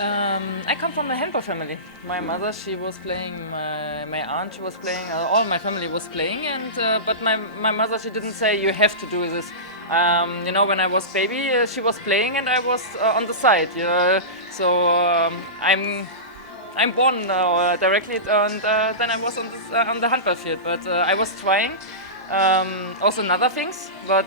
I come from a handball family. My mother, she was playing. My aunt, she was playing. All my family was playing, and but my mother, she didn't say you have to do this. When I was baby, she was playing, and I was on the side. So I'm born directly, and then I was on the handball field. But I was trying also other things, but.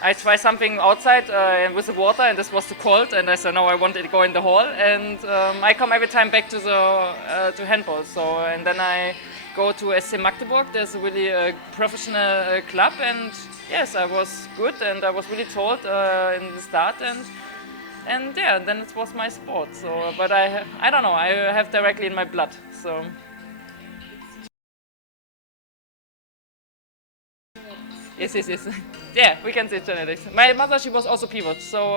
I try something outside with the water, and this was too cold, and I said no, I want to go in the hall, and I come every time back to the to handball. So and then I go to SC Magdeburg. There's a really professional club, and yes, I was good, and I was really told in the start, and yeah, then it was my sport. So, but I don't know, I have directly in my blood. So. Yes. Yeah, we can say genetics. My mother, she was also pivot. So,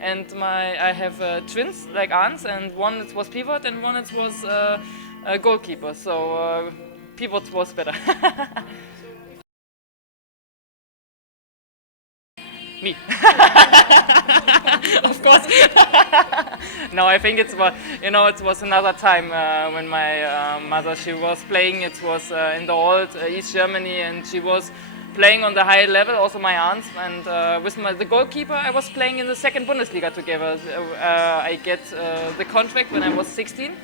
and I have twins like aunts, and one it was pivot, and one it was a goalkeeper. So, pivot was better. Me. Of course. No, I think it was another time when my mother, she was playing. It was in the old East Germany, and she was playing on the high level, also my aunts, and with the goalkeeper I was playing in the second Bundesliga together. I get the contract when I was 16,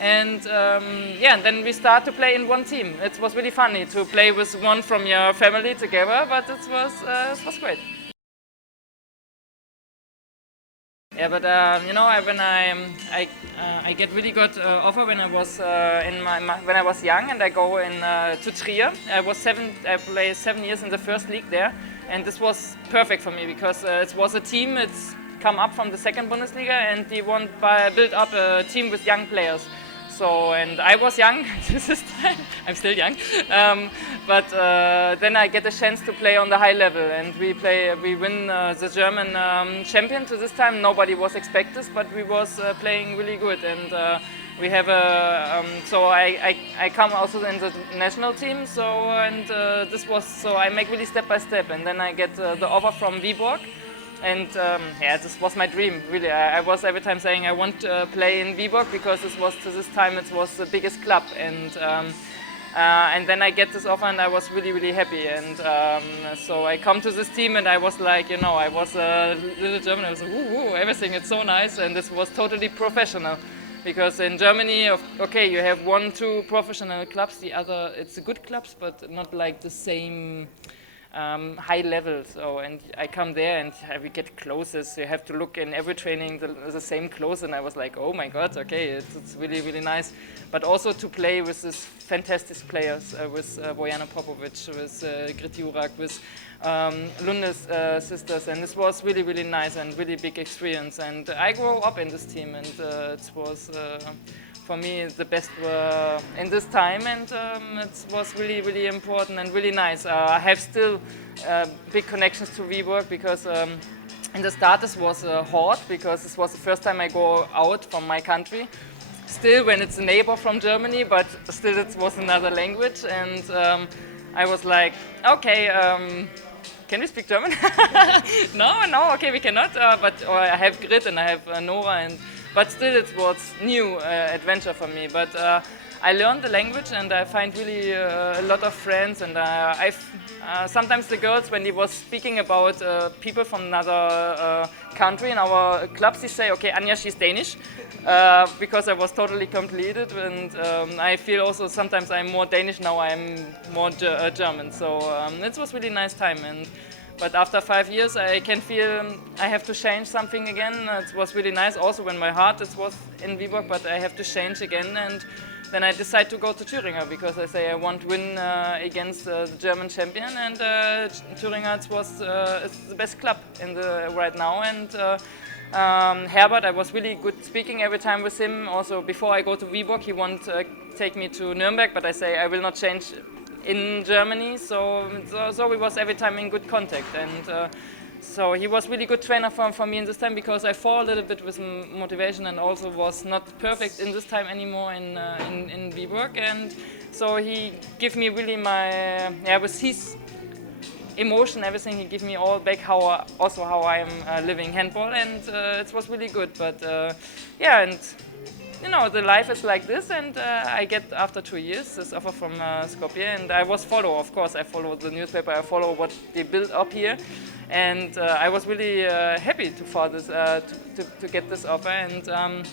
and and then we start to play in one team. It was really funny to play with one from your family together, but it was great. Yeah, but when I get really good offer when I was when I was young, and I go in to Trier. I played 7 years in the first league there, and this was perfect for me because it was a team. It's come up from the second Bundesliga, and they want to build up a team with young players. So, and I was young this time. I'm still young, but then I get a chance to play on the high level, and we win the German champion. To this time, nobody was expected, but we was playing really good, and we have a. So I come also in the national team. So and this was so I make really step by step, and then I get the offer from Viborg. And this was my dream, really. I was every time saying I want to play in Viborg because to this time it was the biggest club. And then I get this offer, and I was really, really happy. And so I come to this team, and I was like, I was a little German. I was like, ooh, everything is so nice. And this was totally professional. Because in Germany, okay, you have 1-2 professional clubs. The other, it's the good clubs, but not like the same high level. So, and I come there, and we get clothes. You have to look in every training the same clothes, and I was like, oh my god, okay, it's really, really nice. But also to play with these fantastic players, with Bojana Popovic, with Grit Jurak, with Lunde's sisters, and this was really, really nice and really big experience. And I grew up in this team, and it was for me the best in this time, and it was really, really important and really nice. I have still big connections to Viborg because in the start this was hard because this was the first time I go out from my country. Still, when it's a neighbor from Germany, but still it was another language, and I was like, okay. Can we speak German? No, okay, we cannot. But I have Grit and I have Nora, but still it was new adventure for me. But I learned the language, and I find really a lot of friends. And sometimes the girls, when they was speaking about people from another country in our clubs, they say, okay, Anja, she's Danish, because I was totally completed. And I feel also sometimes I'm more Danish now. I'm more German. So it was really nice time. But after 5 years, I can feel I have to change something again. It was really nice also when my heart was in Viborg, but I have to change again. And then I decide to go to Thüringer because I say I want to win against the German champion. And Thüringer is the best club right now. And Herbert, I was really good speaking every time with him. Also, before I go to Viborg, he wants to take me to Nuremberg, but I say I will not change in Germany. So we was every time in good contact. And so he was really good trainer for me in this time because I fall a little bit with motivation and also was not perfect in this time anymore in Viborg. And so he gave me really with his emotion, everything. He gave me all back how I'm living handball, and it was really good. But yeah, and you know, the life is like this, and I get after 2 years this offer from Skopje, and I was of course, I follow the newspaper, I follow what they build up here, and I was really happy to get this offer, and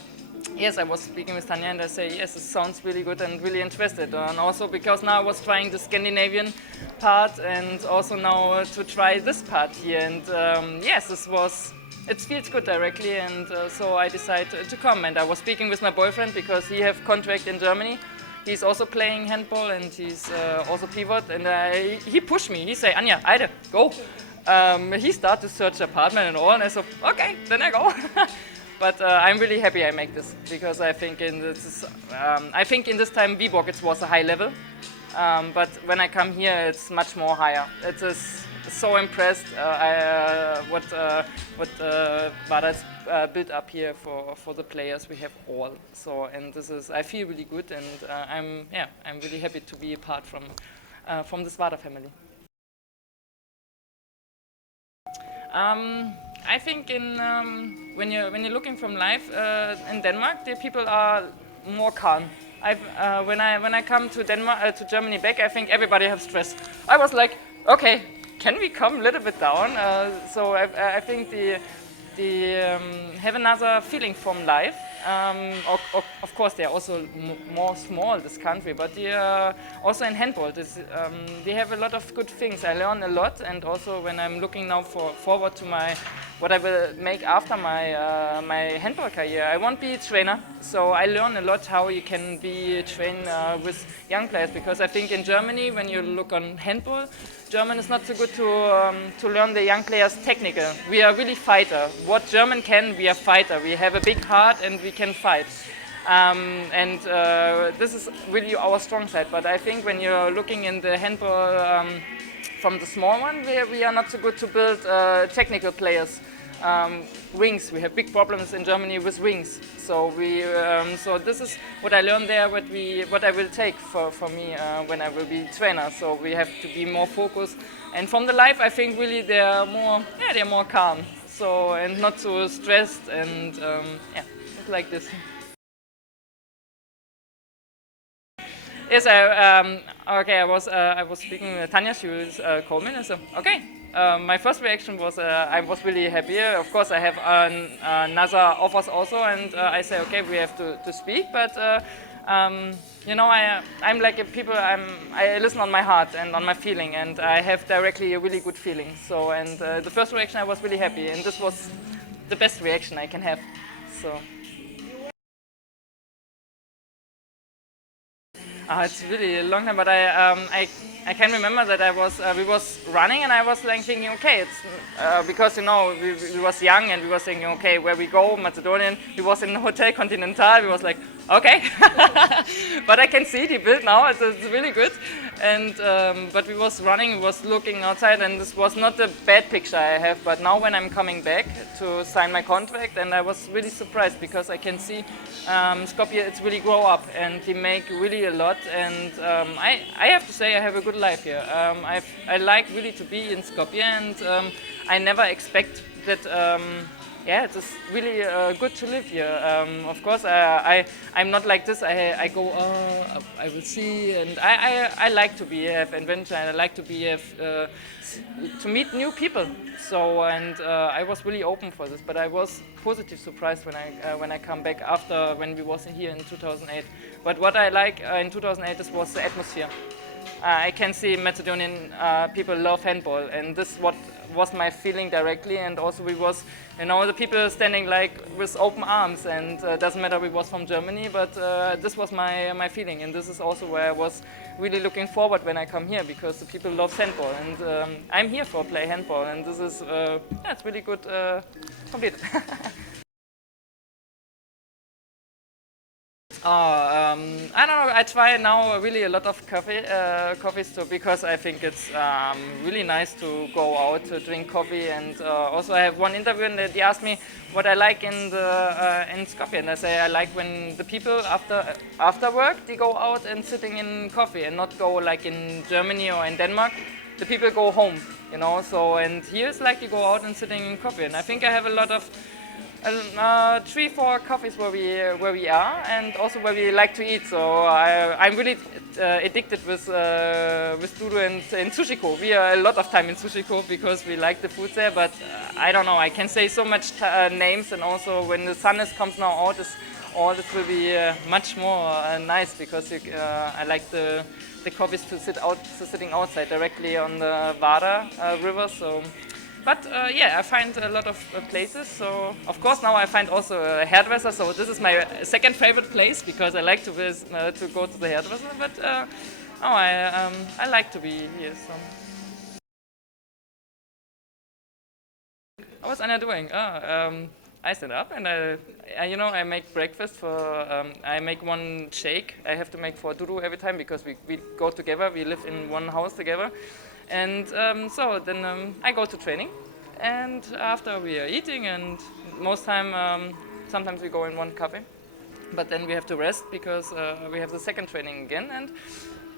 yes, I was speaking with Tanja, and I say, yes, it sounds really good and really interested, and also because now I was trying the Scandinavian part, and also now to try this part here, and yes, it feels good directly, and so I decided to come. And I was speaking with my boyfriend because he have contract in Germany. He's also playing handball, and he's also pivot. And he pushed me. He said, "Anja, Eide, go." He started to search apartment and all, and I said, "Okay, then I go." But I'm really happy I make this because I think in this time Viborg it was a high level, but when I come here it's much more higher. It is so impressed what Vada's built up here for the players we have all. So, and this is, I feel really good, and I'm really happy to be a part from this Vada family. I think when you're looking from life in Denmark, the people are more calm. When I come to Denmark to Germany back, I think everybody has stress. I was like, okay, can we come a little bit down? So I think they have another feeling from life. Of course, they are also more small, this country, but they are also in handball. They have a lot of good things. I learn a lot, and also when I'm looking now forward to what I will make after my handball career, I won't be a trainer. So I learn a lot how you can be trained with young players, because I think in Germany, when you look on handball, German is not so good to learn the young players technical. We are really fighter. What German can, we are fighter. We have a big heart and we can fight. This is really our strong side. But I think when you're looking in the handball from the small one, we are not so good to build technical players. Wings, we have big problems in Germany with wings. So so this is what I learned there. What I will take for me when I will be trainer. So we have to be more focused. And from the life, I think really they're more calm. So and not so stressed, and it's like this. Yes, I was speaking with Tanja. She was called me, and so okay. My first reaction was I was really happy. Of course, I have another offers also, and I say okay, we have to speak. But you know, I'm like a people. I listen on my heart and on my feeling, and I have directly a really good feeling. So, and the first reaction, I was really happy, and this was the best reaction I can have. So. It's really a long time, but I can remember that we was running, and I was like thinking, okay, it's because you know we was young, and we was thinking, okay, where we go, Macedonian. We was in Hotel Continental. We was like, okay, but I can see the build now. It's really good, and but we was running, we was looking outside, and this was not a bad picture I have. But now when I'm coming back to sign my contract, and I was really surprised because I can see Skopje, it's really grow up, and they make really a lot. And I have to say I have a good life here. I like really to be in Skopje, and I never expect that. Yeah, it is really good to live here. Of course, I'm not like this. I go, I will see, and I like to have adventure, and I like to to meet new people. So, and I was really open for this, but I was positively surprised when I come back after when we was here in 2008. But what I like in 2008 was the atmosphere. I can see Macedonian people love handball, and this was my feeling directly. And also we was, you know, the people standing like with open arms, and doesn't matter we was from Germany, but this was my feeling, and this is also where I was really looking forward when I come here, because the people love handball, and I'm here for play handball, and this is it's really good completed. I don't know. I try now really a lot of coffees too, because I think it's really nice to go out to drink coffee. And also I have one interview, and they asked me what I like in Skopje, and I say I like when the people after work they go out and sitting in coffee, and not go like in Germany or in Denmark. the people go home, you know. So and here it's like you go out and sitting in coffee, and I think I have a lot of 3-4 coffees where we are, and also where we like to eat. So I'm really addicted with Dudu and in Sushiko. We are a lot of time in Sushiko because we like the food there. But I don't know. I can say so much names, and also when the sun comes now out, all this will be much more nice because I like the coffees to sitting outside directly on the Vada river. So. But yeah, I find a lot of places. So of course now I find also a hairdresser. So this is my second favorite place because I like to go to the hairdresser. But I like to be here. So. What's Anja doing? I stand up and I make breakfast for. I make one shake. I have to make for Dudu every time because we go together. We live in one house together. And so then I go to training, and after we are eating, and most time, sometimes we go in one cafe, but then we have to rest because we have the second training again, and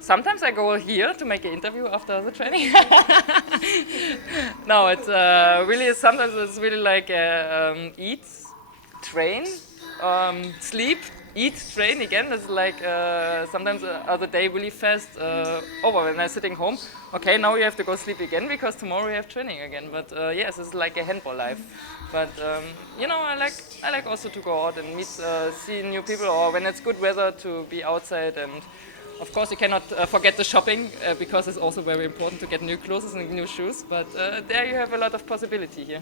sometimes I go here to make an interview after the training. No, it's really, sometimes it's really like eat, train, sleep, eat, train again. It's like sometimes the other day really fast over when I'm sitting home. Okay, now you have to go sleep again because tomorrow you have training again. But yes, it's like a handball life. But I like also to go out and meet, see new people, or when it's good weather to be outside. And of course you cannot forget the shopping because it's also very important to get new clothes and new shoes. But there you have a lot of possibility here.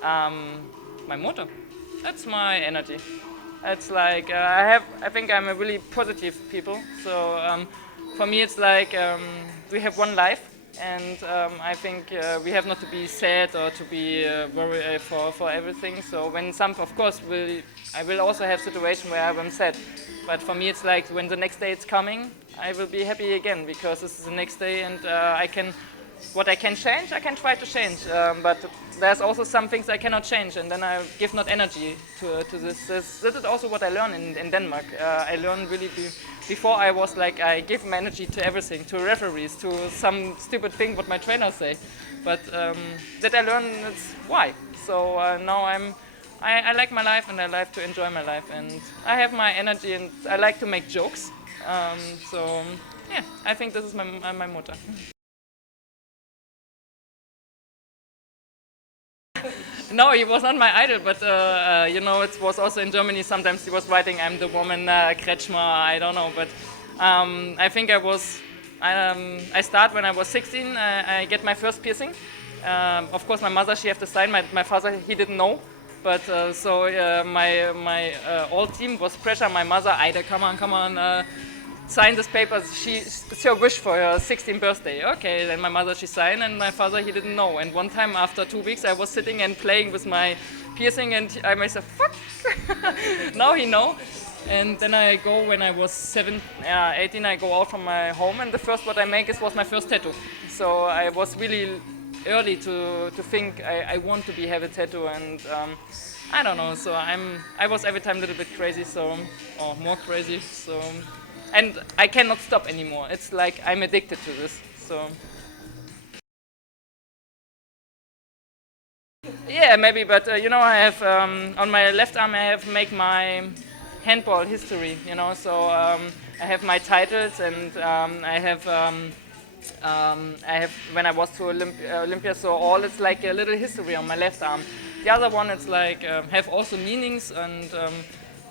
My motor. That's my energy. It's like I think I'm a really positive people. So for me, it's like we have one life, and I think we have not to be sad or to be worried for everything. So when of course, I will also have situation where I'm sad. But for me, it's like when the next day is coming, I will be happy again because this is the next day, and what I can change, I can try to change. But there's also some things I cannot change, and then I give not energy to this. This is also what I learned in Denmark. I learned really before I was like, I give my energy to everything, to referees, to some stupid thing what my trainers say. But that I learned, it's why. So now I like my life, and I like to enjoy my life, and I have my energy, and I like to make jokes. So yeah, I think this is my motto. No, he was not my idol, but it was also in Germany. Sometimes he was writing, "I'm the woman, Kretschmer." I don't know, but I think I start when I was 16. I get my first piercing. Of course, my mother, she have to sign. My father, he didn't know, but my whole team was pressure. My mother, Ida, come on. Sign this paper. It's your wish for your 16th birthday. Okay, then my mother, she signed, and my father, he didn't know. And one time after 2 weeks, I was sitting and playing with my piercing, and I myself, fuck. Now he know. And then I go when I was 18. I go out from my home, and the first what I make was my first tattoo. So I was really early to think I want to have a tattoo, and I don't know. So I was every time a little bit crazy, or more crazy. So. And I cannot stop anymore. It's like I'm addicted to this. So yeah, maybe. But I have on my left arm I have make my handball history. So I have my titles, and I have when I was to Olympia. So all it's like a little history on my left arm. The other one it's like have also meanings, and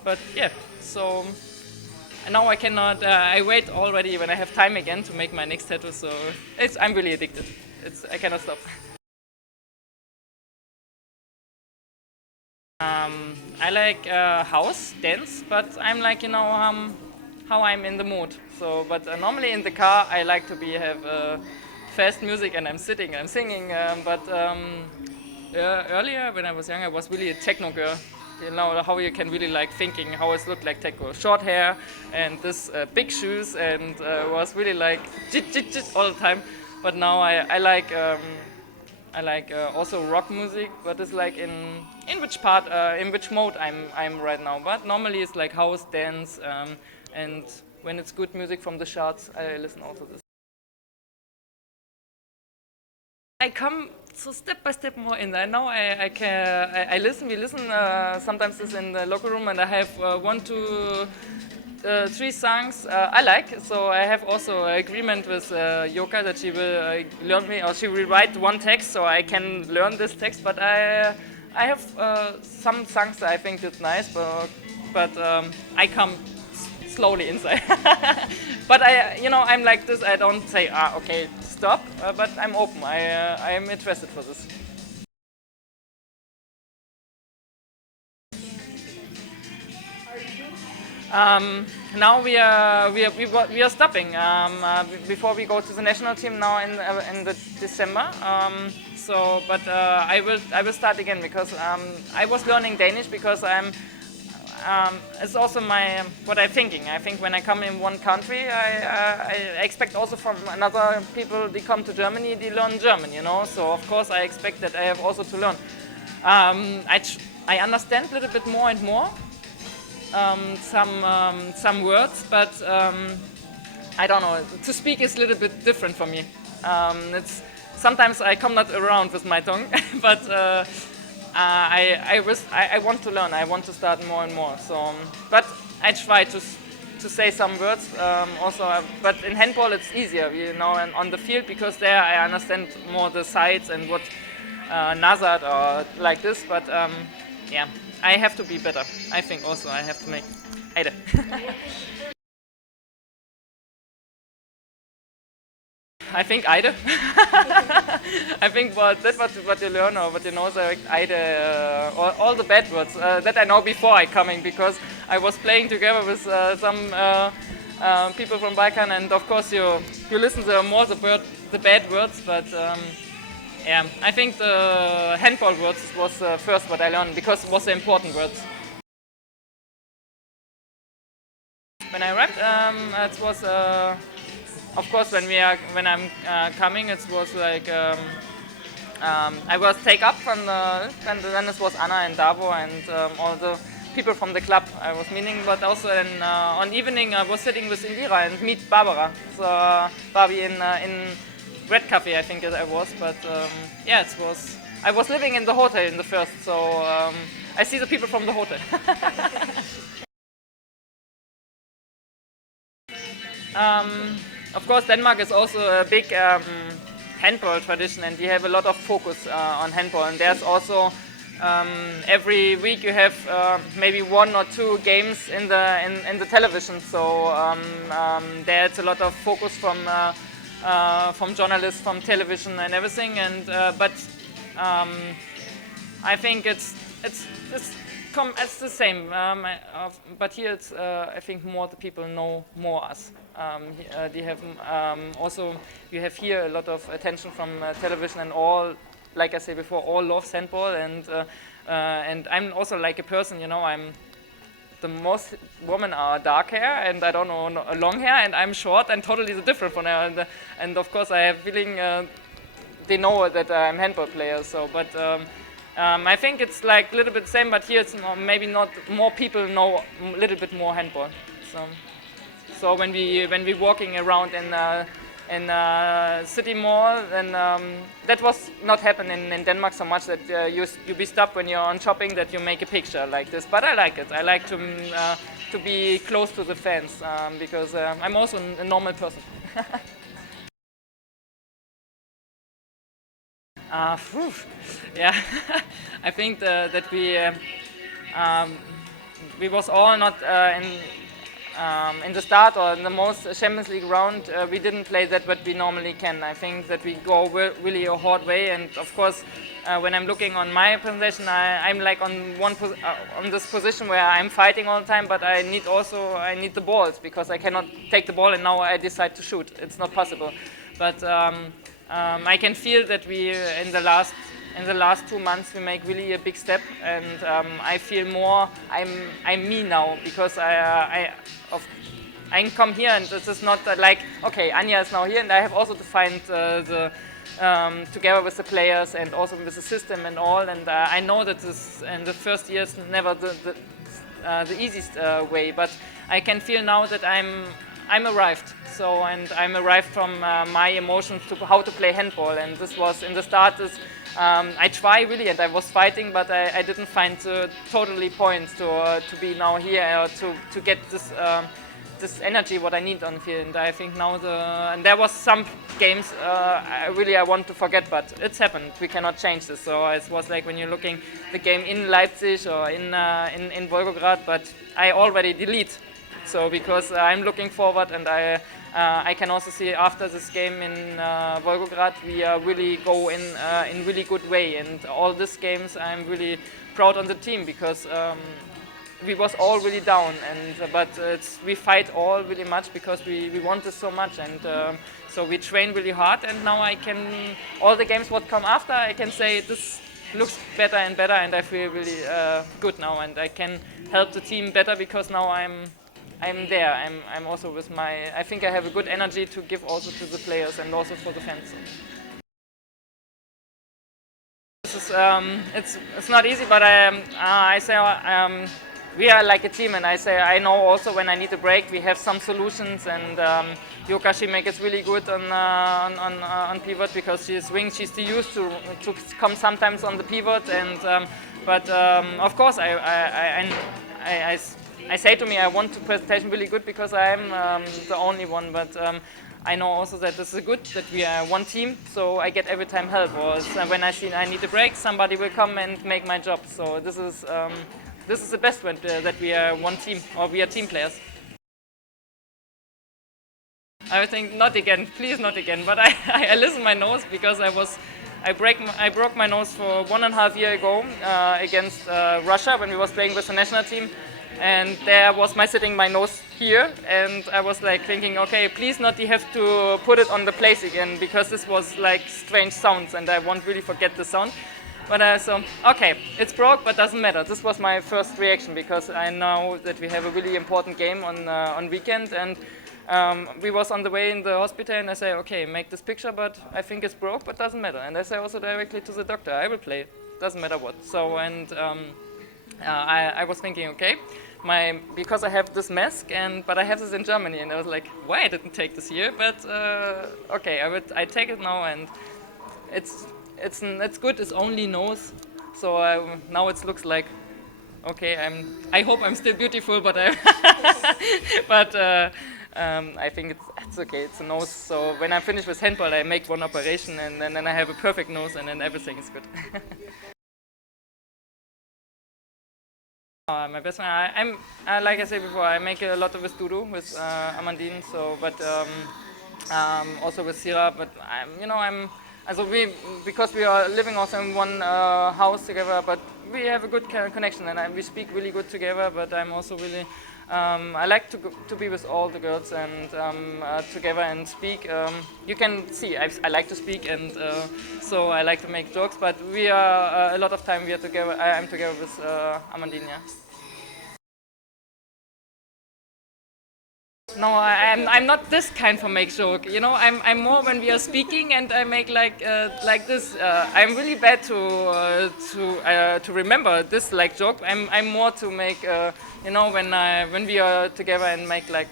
but yeah. So. And now I cannot. I wait already when I have time again to make my next tattoo. So I'm really addicted. I cannot stop. I like house dance, but I'm like how I'm in the mood. So, but normally in the car I like to have fast music, and I'm sitting and I'm singing. But earlier when I was young, I was really a techno girl. How you can really like thinking how it looked like techno. Short hair and this big shoes, and was really like jit all the time. But now I like also rock music, but it's like in which mode I'm right now. But normally it's like house dance, and when it's good music from the charts, I listen also this. I come so step by step more in there. Now I listen. We listen sometimes this in the local room, and I have 1, 2, 3 songs I like. So I have also an agreement with Joka that she will learn me, or she will write one text so I can learn this text. But I have some songs that I think it's nice, but I come slowly inside. But I'm like this. I don't say okay, stop. But I'm open. I am interested for this. Now we are stopping before we go to the national team now in the December. But I will start again because I was learning Danish because it's also what I'm thinking. I think when I come in one country, I expect also from another people. They come to Germany, they learn German, So of course I expect that I have also to learn. I understand a little bit more and more. Some words, but I don't know. To speak is a little bit different for me. Sometimes I come not around with my tongue, but I want to learn. I want to start more and more. So, but I try to say some words also. But in handball it's easier, and on the field because there I understand more the sides and what Nazad or like this. But yeah. I have to be better. I think also I have to make Eide. I think Eide. I think that's what you learn or what you know. So like Eide, all the bad words that I know before I coming because I was playing together with some people from Balkan, and of course you listen to more the bad words, but. Yeah, I think the handball words was first what I learned because it was the important words. When I rapped, it was of course when I'm coming, it was like I was take up from then it was Anna and Davo and all the people from the club I was meeting, but also on evening I was sitting with Indira and meet Barbara, so Barbie in Red Cafe, I think I was, but yeah, it was. I was living in the hotel in the first, so I see the people from the hotel. Of course, Denmark is also a big handball tradition, and we have a lot of focus on handball. And there's also every week you have maybe 1 or 2 games in the television. So there's a lot of focus from journalists, from television and everything, and but I think it's the same. But here it's I think more the people know more us. They have also you have here a lot of attention from television and all. Like I said before, all love handball, and I'm also like a person. I'm. The most women are dark hair, and I don't know, long hair, and I'm short and totally different from her. And of course, I have feeling they know that I'm handball player. So, but I think it's like a little bit same, but here it's maybe not more people know a little bit more handball. So when we walking around in city mall, and that was not happening in Denmark so much that you be stopped when you're on shopping that you make a picture like this. But I like it. I like to be close to the fans because I'm also a normal person. Yeah, I think that we was all not in the start or in the most Champions League round, we didn't play that what we normally can. I think that we go really a hard way, and of course, when I'm looking on my position, I'm like on this position where I'm fighting all the time, but I need the balls because I cannot take the ball and now I decide to shoot. It's not possible. But I can feel that we in the last 2 months we make really a big step, and I feel more I'm me now because I come here and this is not like okay, Anja is now here and I have also to find together with the players and also with the system and all, and I know that this in the first years never the easiest way, but I can feel now that I'm arrived. So, and I'm arrived from my emotions to how to play handball. And this was in the start. I try really, and I was fighting, but I didn't find totally points to be now here to get this energy what I need on field. And I think now and there was some games I want to forget, but it's happened. We cannot change this. So it was like when you're looking the game in Leipzig or in Volgograd, but I already delete. So because I'm looking forward, and I can also see after this game in Volgograd we really go in really good way, and all these games I'm really proud on the team because we was all really down, and but we fight all really much because we want this so much, and so we train really hard, and now I can all the games what come after I can say this looks better and better, and I feel really good now, and I can help the team better because now I'm there. I'm also with I think I have a good energy to give also to the players and also for the fans. This is, it's not easy, but I say we are like a team, and I say I know also when I need a break we have some solutions, and Joka, she makes it really good on pivot because she's wing. She's used to come sometimes on the pivot, and but of course I say to me I want to presentation really good because I am the only one, but I know also that this is good that we are one team, so I get every time help, or when I see I need a break somebody will come and make my job. So this is the best when that we are one team, or we are team players. I think not again, please not again, but I listen my nose because I broke my nose for 1.5 years ago against Russia when we was playing with the national team. And there was sitting my nose here, and I was like thinking, okay, please not you have to put it on the place again because this was like strange sounds, and I won't really forget the sound. But so okay, it's broke, but doesn't matter. This was my first reaction because I know that we have a really important game on weekend, and we was on the way in the hospital, and I say, okay, make this picture, but I think it's broke, but doesn't matter. And I say also directly to the doctor, I will play, doesn't matter what. So and. I was thinking, okay, because I have this mask, but I have this in Germany, and I was like, why I didn't take this here? But okay, I take it now, and it's good. It's only nose, so now it looks like okay. I hope I'm still beautiful, but I think it's okay. It's a nose. So when I finish with handball, I make one operation, and then I have a perfect nose, and then everything is good. My best friend, I'm like I said before, I make a lot of with Dudu, with Amandine, so but also with Sira. But because we are living also in one house together, but we have a good connection, and we speak really good together. But I'm also really I like to be with all the girls and together and speak. You can see I like to speak, and so I like to make jokes. But we are a lot of time we are together. I'm together with Amandine. Yeah. No, I'm not this kind for make joke. You know, I'm more when we are speaking and I make like this. I'm really bad to remember this like joke. I'm more to make when we are together and make like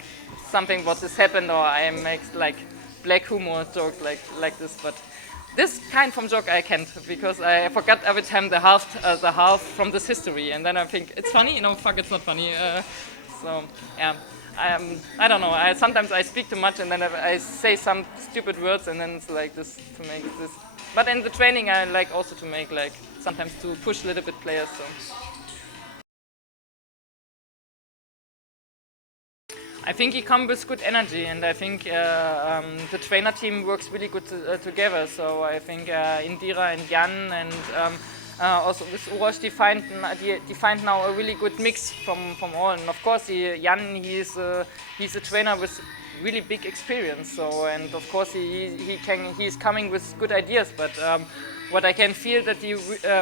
something what has happened, or I make like black humor jokes like this. But this kind from joke I can't, because I forgot every time the half from this history, and then I think it's funny. Fuck, it's not funny. So yeah. I don't know. Sometimes I speak too much, and then I say some stupid words, and then it's like this to make this. But in the training, I like also to make like sometimes to push a little bit players. So I think he comes with good energy, and I think the trainer team works really good together. So I think Indira and Jan and. Also with Uroš, they find now a really good mix from all. And of course, Jan, he's a trainer with really big experience. So, and of course, he's coming with good ideas. But what I can feel that he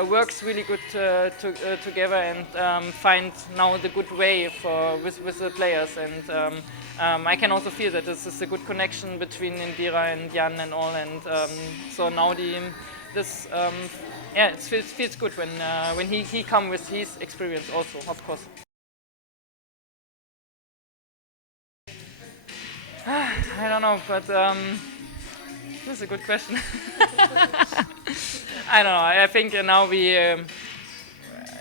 works really good together and find now the good way with the players. And I can also feel that this is a good connection between Indira and Jan and all. And so now it feels good when he comes with his experience also, of course. I don't know, but this is a good question. I don't know. I think now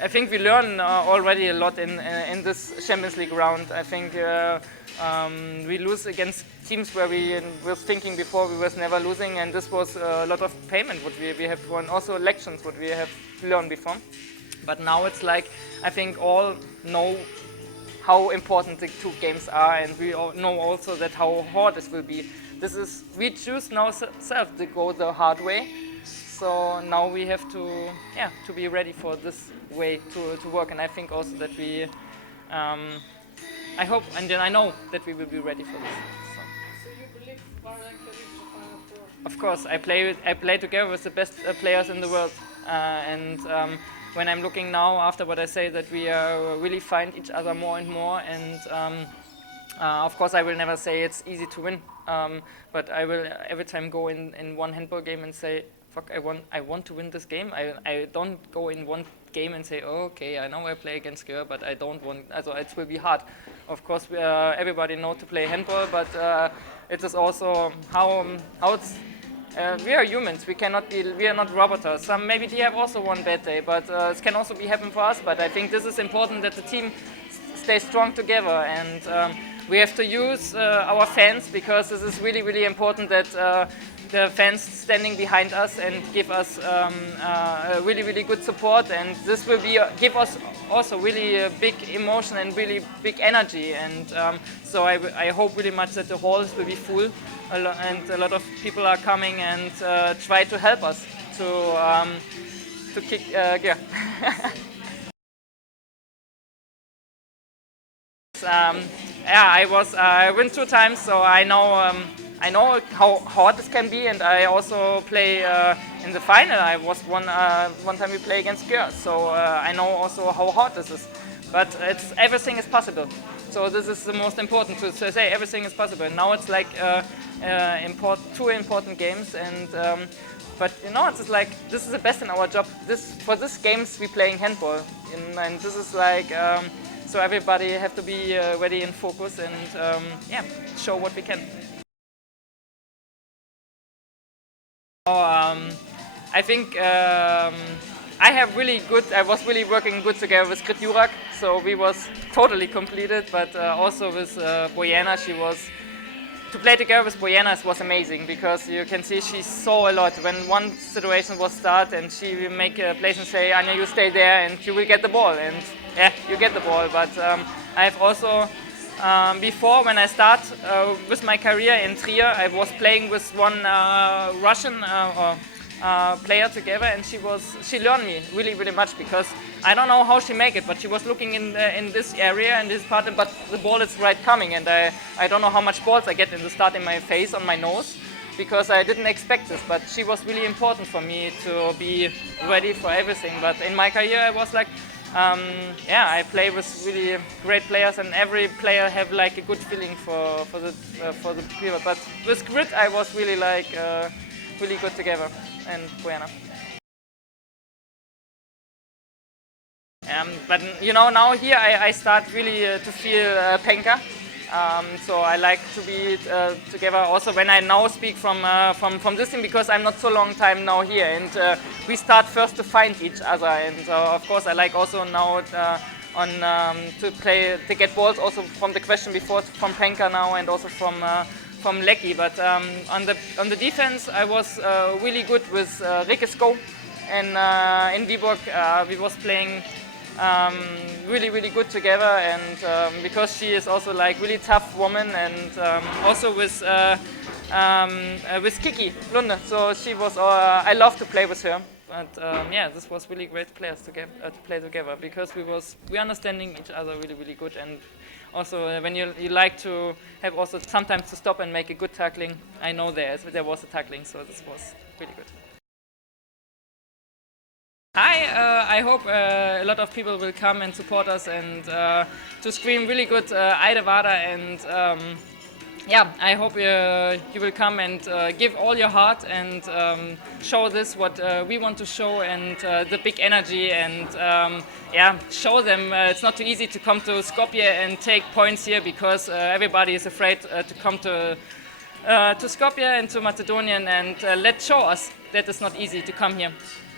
I think we learn already a lot in this Champions League round. I think we lose against teams where we was thinking before we was never losing, and this was a lot of payment what we have won, also elections what we have learned before. But now it's like I think all know how important the two games are, and we all know also that how hard this will be. This is we choose now self to go the hard way. So now we have to be ready for this way to work, and I think also that we, I hope and then I know that we will be ready for this. So you believe Bayern can reach the Final Four? Of course, I play together with the best players in the world, and when I'm looking now after what I say that we really find each other more and more, and of course I will never say it's easy to win, but I will every time go in one handball game and say, fuck, I want to win this game. I don't go in one game and say, oh, okay, I know I play against Gör, but I don't want, also it will be hard. Of course, everybody knows to play handball, but it is also how it's, we are humans, we are not robots. Maybe they have also one bad day, but it can also be happen for us, but I think this is important that the team stays strong together, and we have to use our fans, because this is really, really important that the fans standing behind us and give us really, really good support, and this will give us also really big emotion and really big energy, and so I hope really much that the halls will be full, and a lot of people are coming and try to help us to kick Gör. I win 2 times, so I know how hard this can be, and I also play in the final. I was one time we play against Gör, so I know also how hard this is. But everything is possible. So this is the most important to say. Everything is possible. Now it's like 2 important games, and but you know, it's just like this is the best in our job. For this games we playing handball, and this is like. So everybody have to be ready and focus, and show what we can. I think I was really working good together with 24Rакомет, so we was totally completed, but also with Bojana, to play together with Bojana was amazing, because you can see she saw a lot. When one situation was start, and she will make a place and say, Anja, you stay there and you will get the ball, and yeah, you get the ball. But I've also, before when I start with my career in Trier, I was playing with one Russian player together, and she learned me really, really much, because I don't know how she make it, but she was looking in this area and this part, but the ball is right coming, and I don't know how much balls I get in the start in my face, on my nose, because I didn't expect this, but she was really important for me to be ready for everything. But in my career I was like, I play with really great players, and every player have like a good feeling for the people, but with grit I was really like really good together, and Bojana. But you know, now here I start really to feel Penka. So I like to be together also when I now speak from this team, because I'm not so long time now here, and we start first to find each other, and of course I like also now to get balls also from the question before from Penka now, and also from Lecky. But on the defense I was really good with Rikke Sko, and in Viborg we was playing really, really good together, and because she is also like really tough woman, and also with Kiki Lunde, so she was. I love to play with her, but this was really great players to play together, because we understanding each other really, really good, and also when you like to have also sometimes to stop and make a good tackling. I know there was a tackling, so this was really good. Hi, I hope a lot of people will come and support us, and to scream really good Eidevada, and yeah, I hope you will come and give all your heart and show this what we want to show and the big energy and yeah, show them it's not too easy to come to Skopje and take points here because everybody is afraid to come to Skopje and to Macedonian and let's show us that it's not easy to come here.